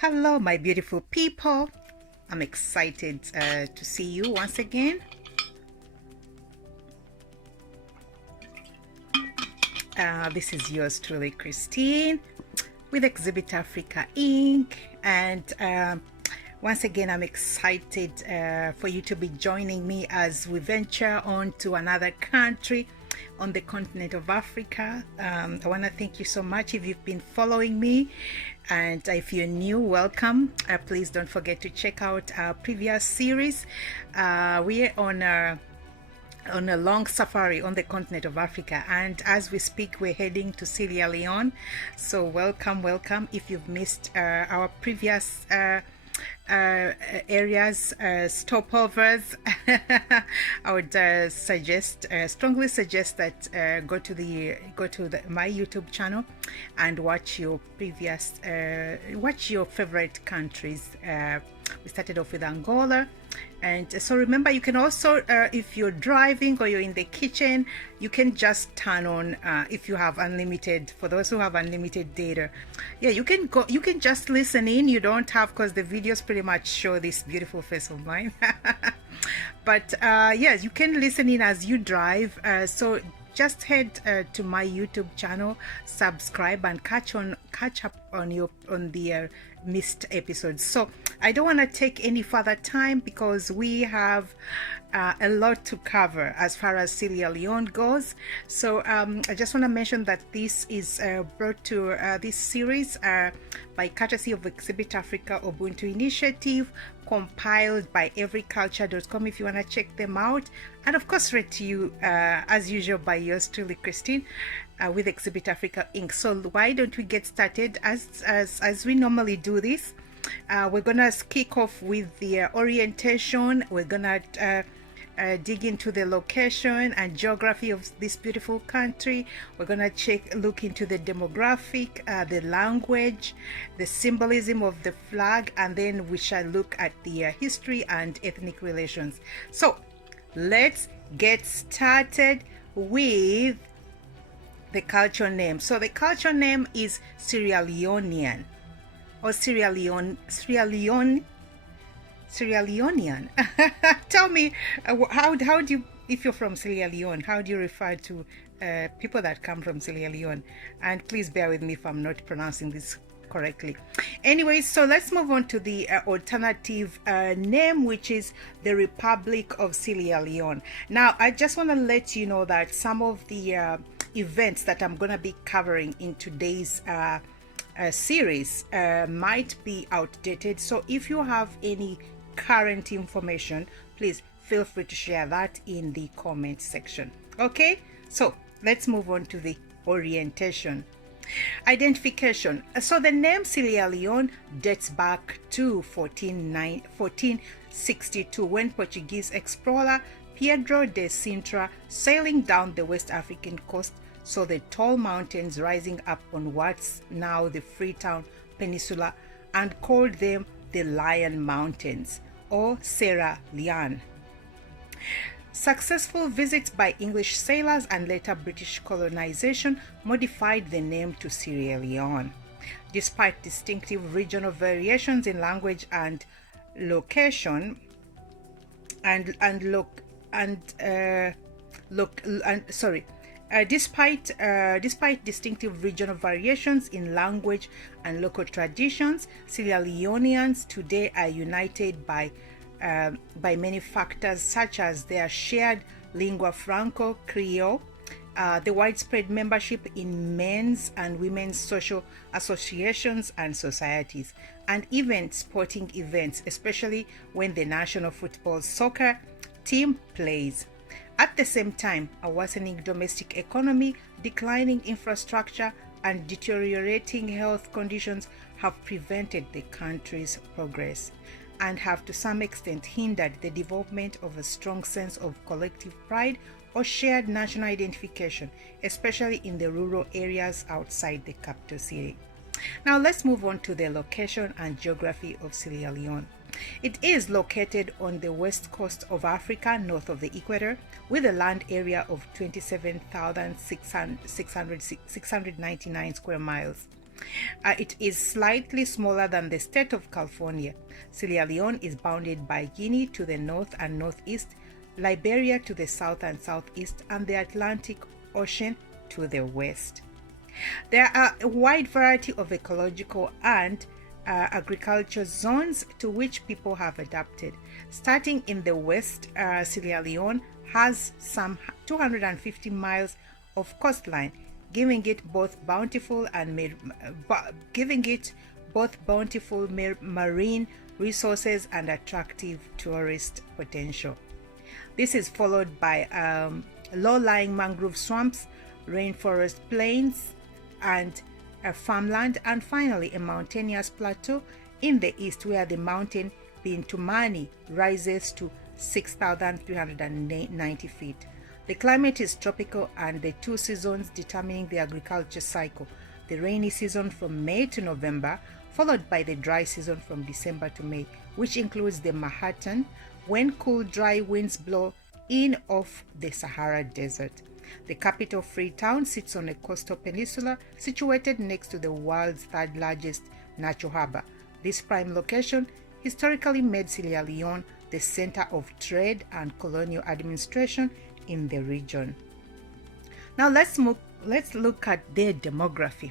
Hello, my beautiful people. I'm excited to see you once again. This is yours truly, Christine, with Exhibit Africa Inc. And once again, I'm excited for you to be joining me as we venture on to another country on the continent of Africa. I want to thank you so much if you've been following me, and if you're new, welcome. Please don't forget to check out our previous series. We're on a long safari on the continent of Africa, and as we speak we're heading to Sierra Leone. So welcome. If you've missed our previous areas, stopovers, I would strongly suggest that go to my YouTube channel and watch your favorite countries. We started off with Angola. And so remember, you can also, if you're driving or you're in the kitchen, you can just turn on, if you have unlimited, for those who have unlimited data, yeah, you can just listen in. You don't have, because the videos pretty much show this beautiful face of mine. But yes, you can listen in as you drive. So just head to my YouTube channel, subscribe, and catch up on the missed episodes. So I don't want to take any further time because we have a lot to cover as far as Sierra Leone goes. So I just want to mention that this is brought to this series by courtesy of Exhibit Africa Ubuntu Initiative, compiled by everyculture.com if you want to check them out, and of course read to you as usual by yours truly, Christine, with Exhibit Africa Inc. So why don't we get started as we normally do this? We're gonna kick off with the orientation. We're gonna dig into the location and geography of this beautiful country. We're gonna look into the demographic, the language, the symbolism of the flag, and then we shall look at the history and ethnic relations. So let's get started with the culture name. So the culture name is Sierra Leonean, or Sierra Leonean. Tell me, how do you, if you're from Sierra Leone, how do you refer to people that come from Sierra Leone? And please bear with me if I'm not pronouncing this correctly. Anyway, so let's move on to the alternative name, which is the Republic of Sierra Leone. Now, I just want to let you know that some of the events that I'm going to be covering in today's series might be outdated. So if you have any current information, please feel free to share that in the comment section. Okay, so let's move on to the orientation. Identification. So the name Sierra Leone dates back to 1462, when Portuguese explorer Pedro de Sintra, sailing down the West African coast, saw the tall mountains rising up on what's now the Freetown Peninsula and called them the Lion Mountains, or Sierra Leone. Successful visits by English sailors and later British colonization modified the name to Sierra Leone. Despite distinctive regional variations in language and location, despite distinctive regional variations in language and local traditions, Sierra Leoneans today are united by many factors, such as their shared lingua franca, Creole, the widespread membership in men's and women's social associations and societies, and even sporting events, especially when the national football soccer team plays. At the same time, a worsening domestic economy, declining infrastructure, and deteriorating health conditions have prevented the country's progress and have to some extent hindered the development of a strong sense of collective pride or shared national identification, especially in the rural areas outside the capital city. Now let's move on to the location and geography of Sierra Leone. It is located on the west coast of Africa, north of the equator, with a land area of 27,699 square miles. It is slightly smaller than the state of California. Sierra Leone is bounded by Guinea to the north and northeast, Liberia to the south and southeast, and the Atlantic Ocean to the west. There are a wide variety of ecological and agriculture zones to which people have adapted. Starting in the west, Sierra Leone has some 250 miles of coastline, giving it both bountiful marine resources and attractive tourist potential. This is followed by low-lying mangrove swamps, rainforest plains, and farmland, and finally a mountainous plateau in the east where the mountain Bintumani rises to 6,390 feet. The climate is tropical, and the two seasons determining the agriculture cycle: the rainy season from May to November, followed by the dry season from December to May, which includes the Manhattan, when cool, dry winds blow in off the Sahara Desert. The capital, Freetown, sits on a coastal peninsula situated next to the world's third largest natural harbor. This prime location historically made Sierra Leone the center of trade and colonial administration in the region. Now let's look at their demography.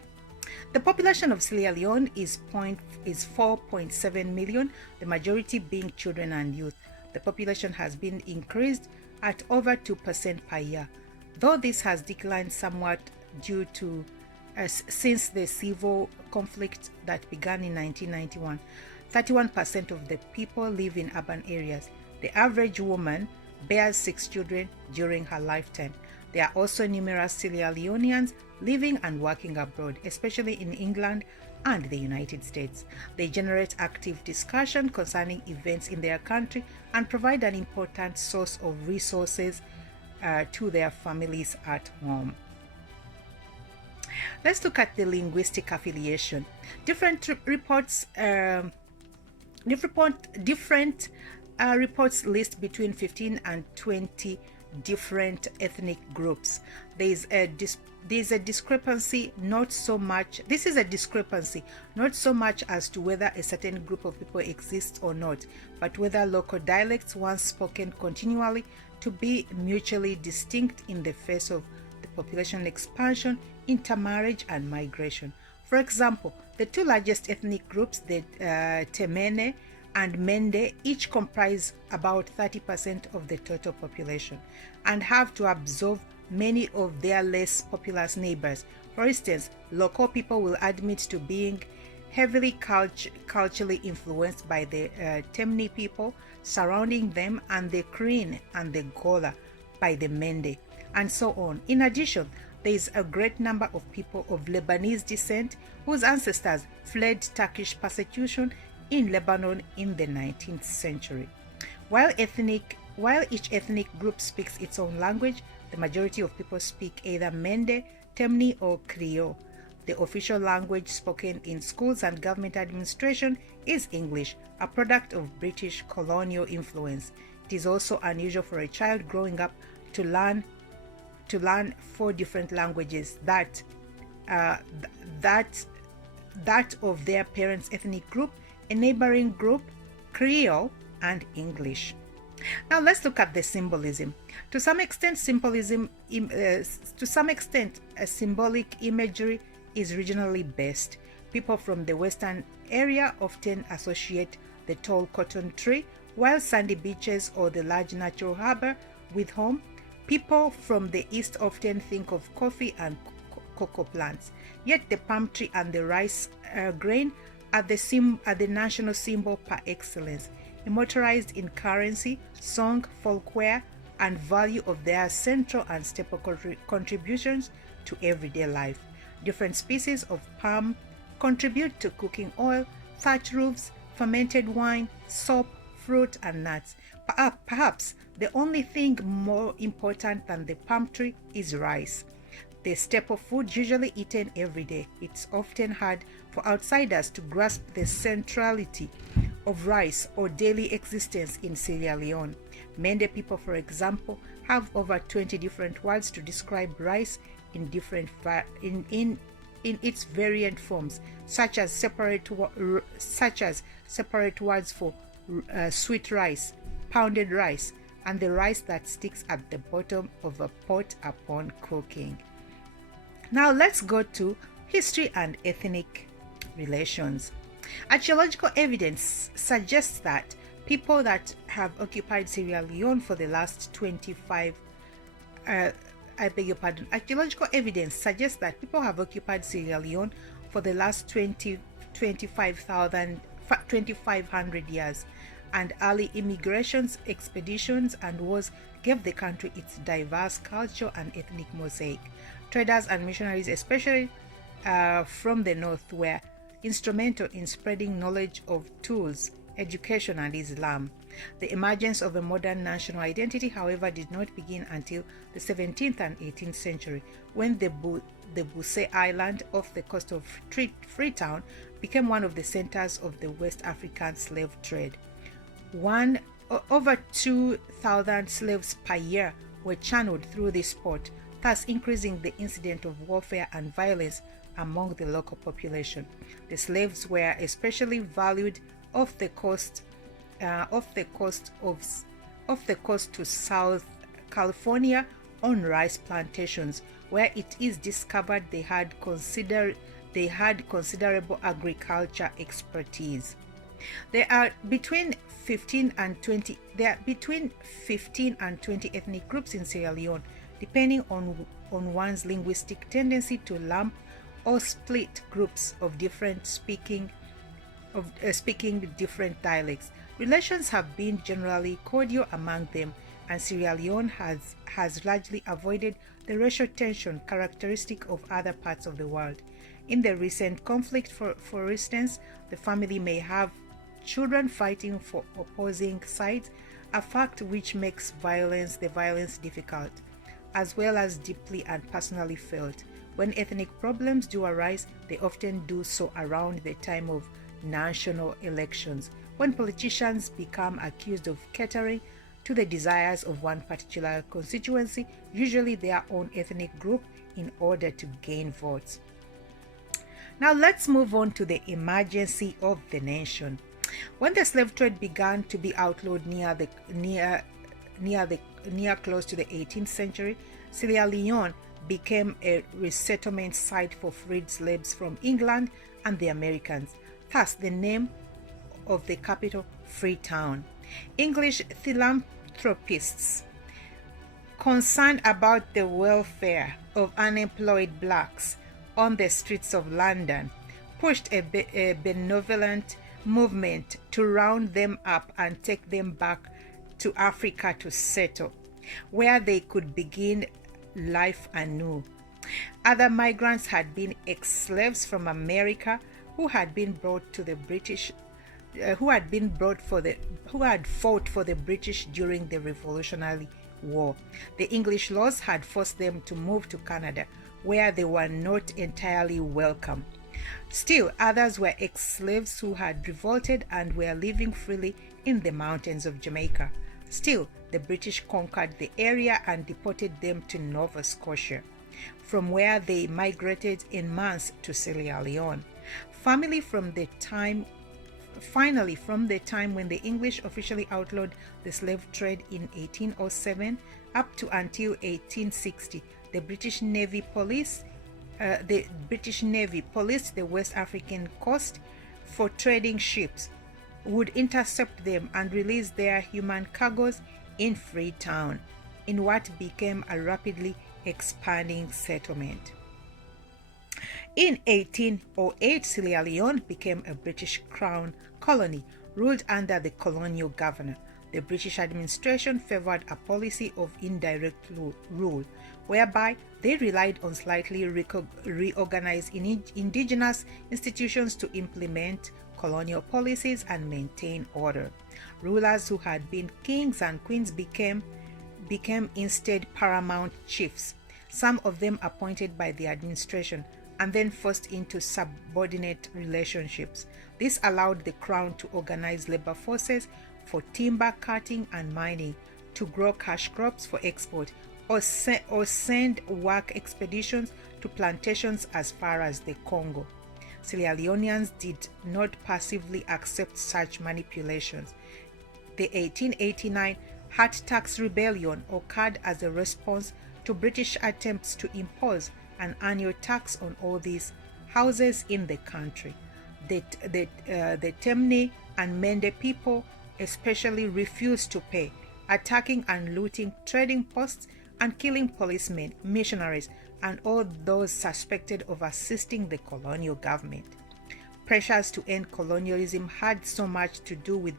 The population of Sierra Leone is 4.7 million, the majority being children and youth. The population has been increased at over 2% per year, though this has declined somewhat due to since the civil conflict that began in 1991. 31% of the people live in urban areas. The average woman bears 6 children during her lifetime. There are also numerous Sierra Leoneans living and working abroad, especially in England and the United States. They generate active discussion concerning events in their country and provide an important source of resources to their families at home. Let's look at the linguistic affiliation. Different reports list between 15 and 20 different ethnic groups. This is a discrepancy not so much as to whether a certain group of people exists or not, but whether local dialects, once spoken continually, to be mutually distinct in the face of the population expansion, intermarriage, and migration. For example, the two largest ethnic groups, the Temene and Mende, each comprise about 30% of the total population and have to absorb many of their less populous neighbors. For instance, local people will admit to being heavily culturally influenced by the Temne people surrounding them, and the Kryn and the Gola by the Mende, and so on. In addition, there is a great number of people of Lebanese descent whose ancestors fled Turkish persecution in Lebanon in the 19th century. While each ethnic group speaks its own language, the majority of people speak either Mende, Temne, or Creole. The official language spoken in schools and government administration is English, a product of British colonial influence. It is also unusual for a child growing up to learn 4 different languages, that of their parents' ethnic group, a neighboring group, Creole, and English. Now let's look at the symbolism. To some extent, symbolic imagery is regionally based. People from the western area often associate the tall cotton tree, while sandy beaches or the large natural harbor with home. People from the east often think of coffee and cocoa plants. Yet the palm tree and the rice grain are the national symbol par excellence, immortalized in currency, song, folklore, and value of their central and staple contributions to everyday life. Different species of palm contribute to cooking oil, thatch roofs, fermented wine, soap, fruit, and nuts. Perhaps the only thing more important than the palm tree is rice, the staple food usually eaten every day. It's often hard for outsiders to grasp the centrality of rice or daily existence in Sierra Leone. Mende people, for example, have over 20 different words to describe rice in in its variant forms, such as separate words for sweet rice, pounded rice, and the rice that sticks at the bottom of a pot upon cooking. Now let's go to history and ethnic relations. Archaeological evidence suggests that people that have occupied Sierra Leone for the last 25 Archaeological evidence suggests that people have occupied Sierra Leone for the last 2,500 years, and early immigrations, expeditions, and wars gave the country its diverse culture and ethnic mosaic. Traders and missionaries, especially from the north, were instrumental in spreading knowledge of tools, education, and Islam. The emergence of a modern national identity, however, did not begin until the 17th and 18th century, when the Busse Island off the coast of Freetown became one of the centers of the West African slave trade. Over 2,000 slaves per year were channeled through this port, thus increasing the incidence of warfare and violence among the local population. The slaves were especially valued off the coast to South California on rice plantations, where it is discovered they had considerable agriculture expertise. There are between 15 and 20 ethnic groups in Sierra Leone, depending on one's linguistic tendency to lump or split groups of speaking different dialects. Relations have been generally cordial among them, and Sierra Leone has largely avoided the racial tension characteristic of other parts of the world. In the recent conflict, for instance, the family may have children fighting for opposing sides, a fact which makes the violence difficult, as well as deeply and personally felt. When ethnic problems do arise, they often do so around the time of national elections, when politicians become accused of catering to the desires of one particular constituency, usually their own ethnic group, in order to gain votes. Now let's move on to the emergency of the nation. When the slave trade began to be outlawed near close to the 18th century, Sierra Leone became a resettlement site for freed slaves from England and the Americans. Thus, the name of the capital, Freetown. English philanthropists concerned about the welfare of unemployed blacks on the streets of London pushed a benevolent movement to round them up and take them back to Africa to settle, where they could begin life anew. Other migrants had been ex-slaves from America who had fought for the British during the Revolutionary War. The English laws had forced them to move to Canada, where they were not entirely welcome. Still, others were ex-slaves who had revolted and were living freely in the mountains of Jamaica. Still, the British conquered the area and deported them to Nova Scotia, from where they migrated en masse to Sierra Leone. Finally, from the time when the English officially outlawed the slave trade in 1807 up to until 1860, the British Navy policed the West African coast for trading ships, would intercept them and release their human cargoes in Freetown, in what became a rapidly expanding settlement. In 1808, Sierra Leone became a British Crown colony ruled under the colonial governor. The British administration favored a policy of indirect rule, whereby they relied on slightly reorganized indigenous institutions to implement colonial policies and maintain order. Rulers who had been kings and queens became instead paramount chiefs, some of them appointed by the administration and then forced into subordinate relationships. This allowed the crown to organize labor forces for timber cutting and mining, to grow cash crops for export, or send work expeditions to plantations as far as the Congo. Sierra Leoneans did not passively accept such manipulations. The 1889 Hat Tax Rebellion occurred as a response to British attempts to impose an annual tax on all these houses in the country. The Temne and Mende people especially refused to pay, attacking and looting trading posts and killing policemen, missionaries, and all those suspected of assisting the colonial government. Pressures to end colonialism had so much to do with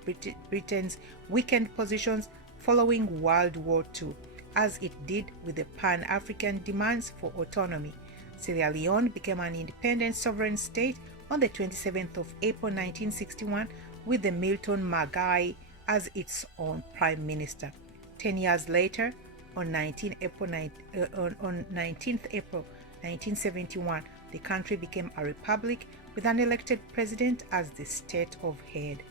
Britain's weakened positions following World War II, as it did with the Pan-African demands for autonomy. Sierra Leone became an independent sovereign state on the 27th of April 1961 with the Milton Magai as its own prime minister. 10 years later, on 19th April 1971, the country became a republic with an elected president as the state of head.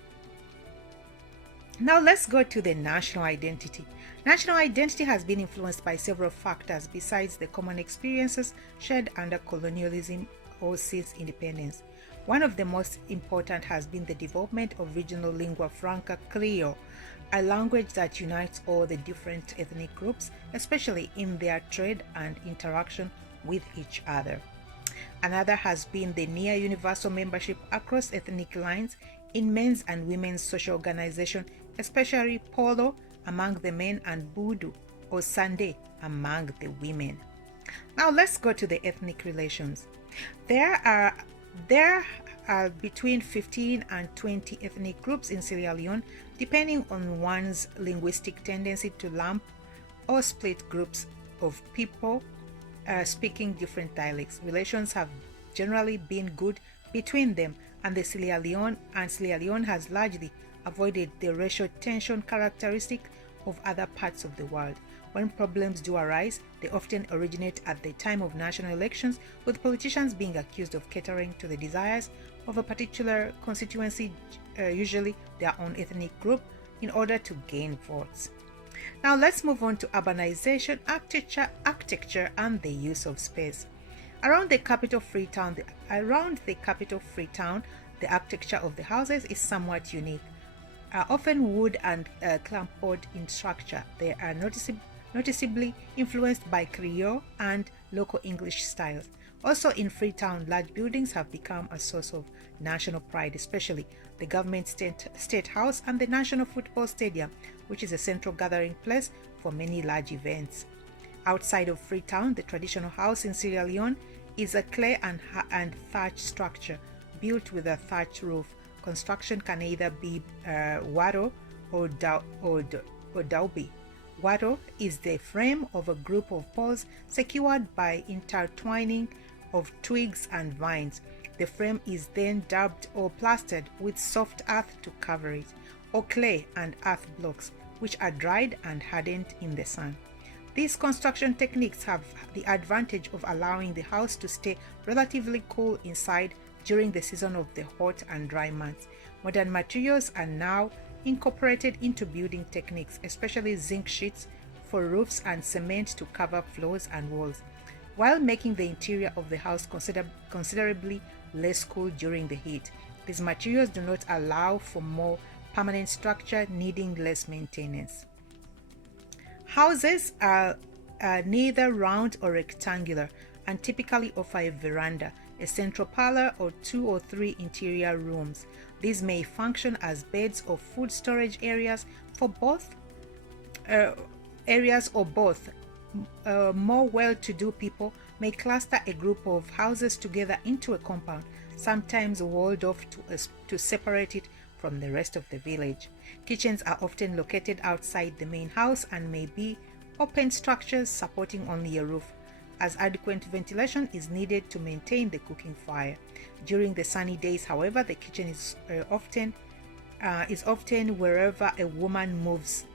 Now let's go to the national identity. National identity has been influenced by several factors besides the common experiences shared under colonialism or since independence. One of the most important has been the development of regional lingua franca Creole, a language that unites all the different ethnic groups, especially in their trade and interaction with each other. Another has been the near universal membership across ethnic lines in men's and women's social organization, especially polo among the men and Budu or Sande among the women. Now let's go to the ethnic relations. There are between 15 and 20 ethnic groups in Sierra Leone, depending on one's linguistic tendency to lump or split groups of people speaking different dialects. Relations have generally been good between them, and Sierra Leone has largely avoided the racial tension characteristic of other parts of the world. When problems do arise, they often originate at the time of national elections, with politicians being accused of catering to the desires of a particular constituency, usually their own ethnic group, in order to gain votes. Now let's move on to urbanization, architecture, and the use of space. Around the capital Freetown, the architecture of the houses is somewhat unique. Often wood and clapboard in structure, they are noticeably influenced by Creole and local English styles. Also in Freetown, large buildings have become a source of national pride, especially the government state house and the National Football Stadium, which is a central gathering place for many large events. Outside of Freetown, the traditional house in Sierra Leone is a clay and thatch structure built with a thatch roof. Construction can either be wattle or daubi. Wattle is the frame of a group of poles secured by intertwining of twigs and vines. The frame is then daubed or plastered with soft earth to cover it, or clay and earth blocks, which are dried and hardened in the sun. These construction techniques have the advantage of allowing the house to stay relatively cool inside during the season of the hot and dry months. Modern materials are now incorporated into building techniques, especially zinc sheets for roofs and cement to cover floors and walls, while making the interior of the house considerably less cool during the heat. These materials do not allow for more permanent structure needing less maintenance. Houses are neither round or rectangular and typically offer a veranda, a central parlor, or 2 or 3 interior rooms. These may function as beds or food storage areas for both more well-to-do people may cluster a group of houses together into a compound, sometimes walled off to separate it from the rest of the village. Kitchens are often located outside the main house and may be open structures supporting only a roof, as adequate ventilation is needed to maintain the cooking fire. During the sunny days, however, the kitchen is often wherever a woman moves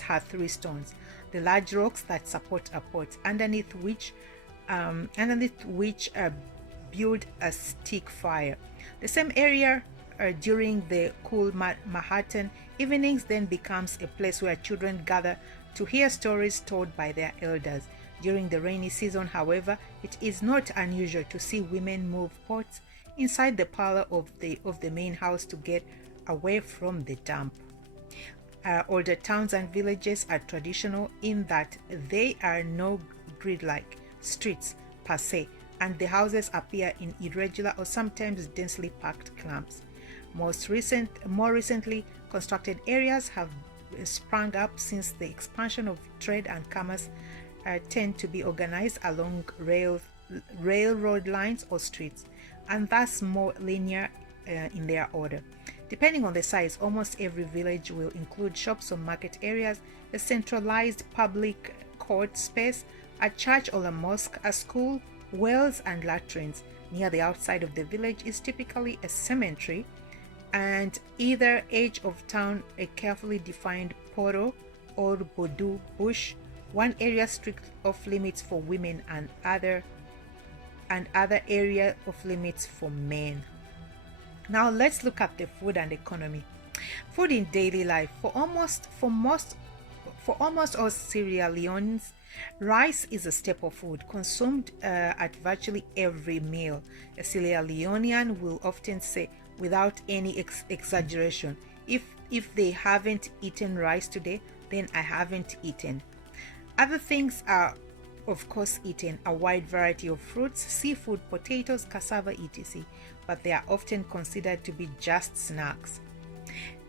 her 3 stones, the large rocks that support a pot, underneath which build a stick fire. The same area during the cool Manhattan evenings then becomes a place where children gather to hear stories told by their elders. During the rainy season, however, it is not unusual to see women move pots inside the parlor of the main house to get away from the damp. Older towns and villages are traditional in that they are no grid-like streets per se, and the houses appear in irregular or sometimes densely packed clumps. More recently constructed areas have sprung up since the expansion of trade, and commerce tend to be organized along railroad lines or streets, and thus more linear in their order. Depending on the size, almost every village will include shops or market areas, a centralized public court space, a church or a mosque, a school, wells, and latrines. Near the outside of the village is typically a cemetery, and either edge of town a carefully defined poro or bodu bush, one area strict off limits for women and other area of limits for men. Now let's look at the food and economy. Food in daily life. For almost all Sierra Leoneans, rice is a staple food consumed at virtually every meal. A Sierra Leonean will often say, without any exaggeration, if they haven't eaten rice today, then I haven't eaten. Other things are of course eaten, a wide variety of fruits, seafood, potatoes, cassava, etc., but they are often considered to be just snacks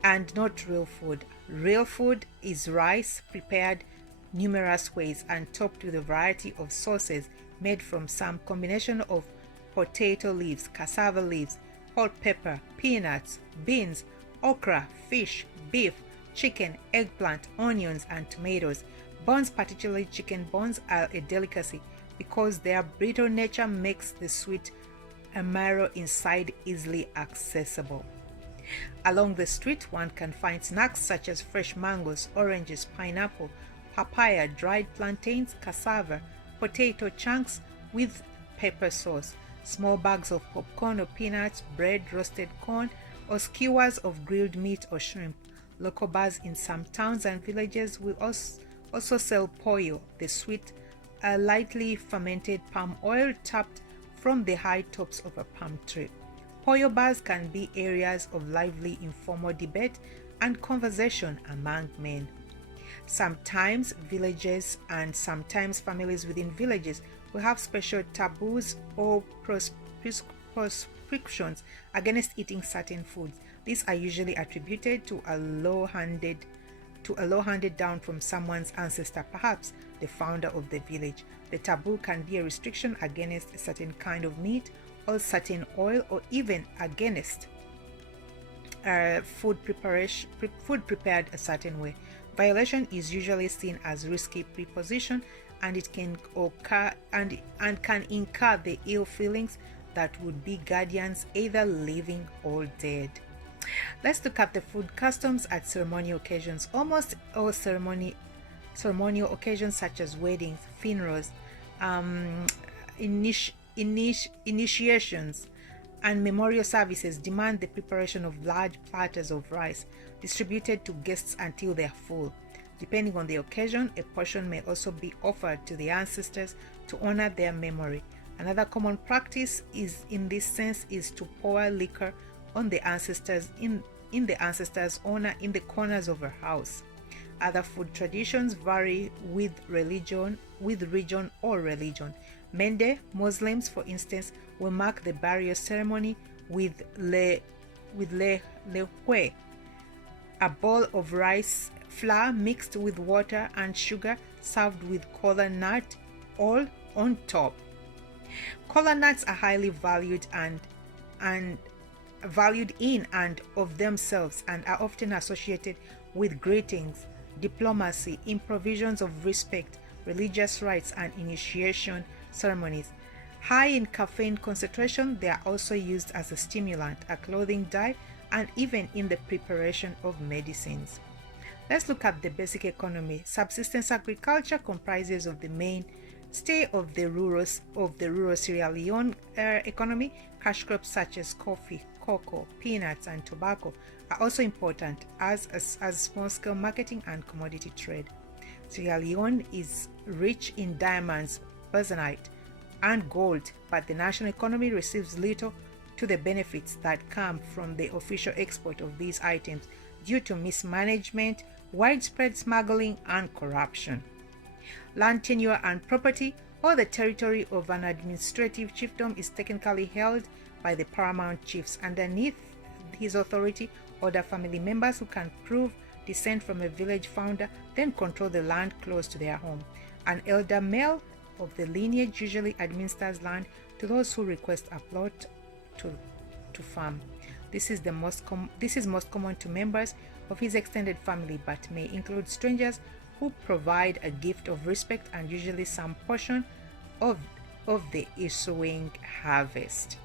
and not real food. Real food is rice prepared numerous ways and topped with a variety of sauces made from some combination of potato leaves, cassava leaves, hot pepper, peanuts, beans, okra, fish, beef, chicken, eggplant, onions, and tomatoes. Bones, particularly chicken bones, are a delicacy because their brittle nature makes the sweet marrow inside easily accessible. Along the street, one can find snacks such as fresh mangoes, oranges, pineapple, papaya, dried plantains, cassava, potato chunks with pepper sauce, small bags of popcorn or peanuts, bread, roasted corn, or skewers of grilled meat or shrimp. Local bars in some towns and villages will also sell pollo, the sweet, lightly fermented palm oil tapped from the high tops of a palm tree. Pollo bars can be areas of lively informal debate and conversation among men. Sometimes villages and sometimes families within villages will have special taboos or prescriptions against eating certain foods. These are usually attributed to a law handed down from someone's ancestor, perhaps the founder of the village. The taboo can be a restriction against a certain kind of meat or certain oil, or even against food prepared a certain way. Violation is usually seen as risky preposition, and it can occur and can incur the ill feelings that would be guardians either living or dead. Let's look at the food customs at ceremonial occasions. Almost all ceremonial occasions such as weddings, funerals, initiations, and memorial services demand the preparation of large platters of rice distributed to guests until they are full. Depending on the occasion, a portion may also be offered to the ancestors to honor their memory. Another common practice in this sense is to pour liquor on the ancestors in the ancestors' honor in the corners of a house. Other food traditions vary with region or religion. Mende Muslims, for instance, will mark the burial ceremony with lehue, a bowl of rice flour mixed with water and sugar served with kola nut all on top. Kola nuts are highly valued in and of themselves, and are often associated with greetings, diplomacy, improvisions of respect, religious rites, and initiation ceremonies. High in caffeine concentration, they are also used as a stimulant, a clothing dye, and even in the preparation of medicines. Let's look at the basic economy. Subsistence agriculture comprises of the mainstay of the rural Sierra Leone economy. Cash crops such as coffee, cocoa, peanuts, and tobacco are also important, as small-scale marketing and commodity trade. Sierra Leone is rich in diamonds, bentonite, and gold, but the national economy receives little to the benefits that come from the official export of these items due to mismanagement, widespread smuggling, and corruption. Land tenure and property, or the territory of an administrative chiefdom, is technically held by the paramount chiefs. Underneath his authority, other family members who can prove descent from a village founder then control the land close to their home. An elder male of the lineage usually administers land to those who request a plot to farm. This is most common to members of his extended family, but may include strangers who provide a gift of respect and usually some portion of the ensuing harvest.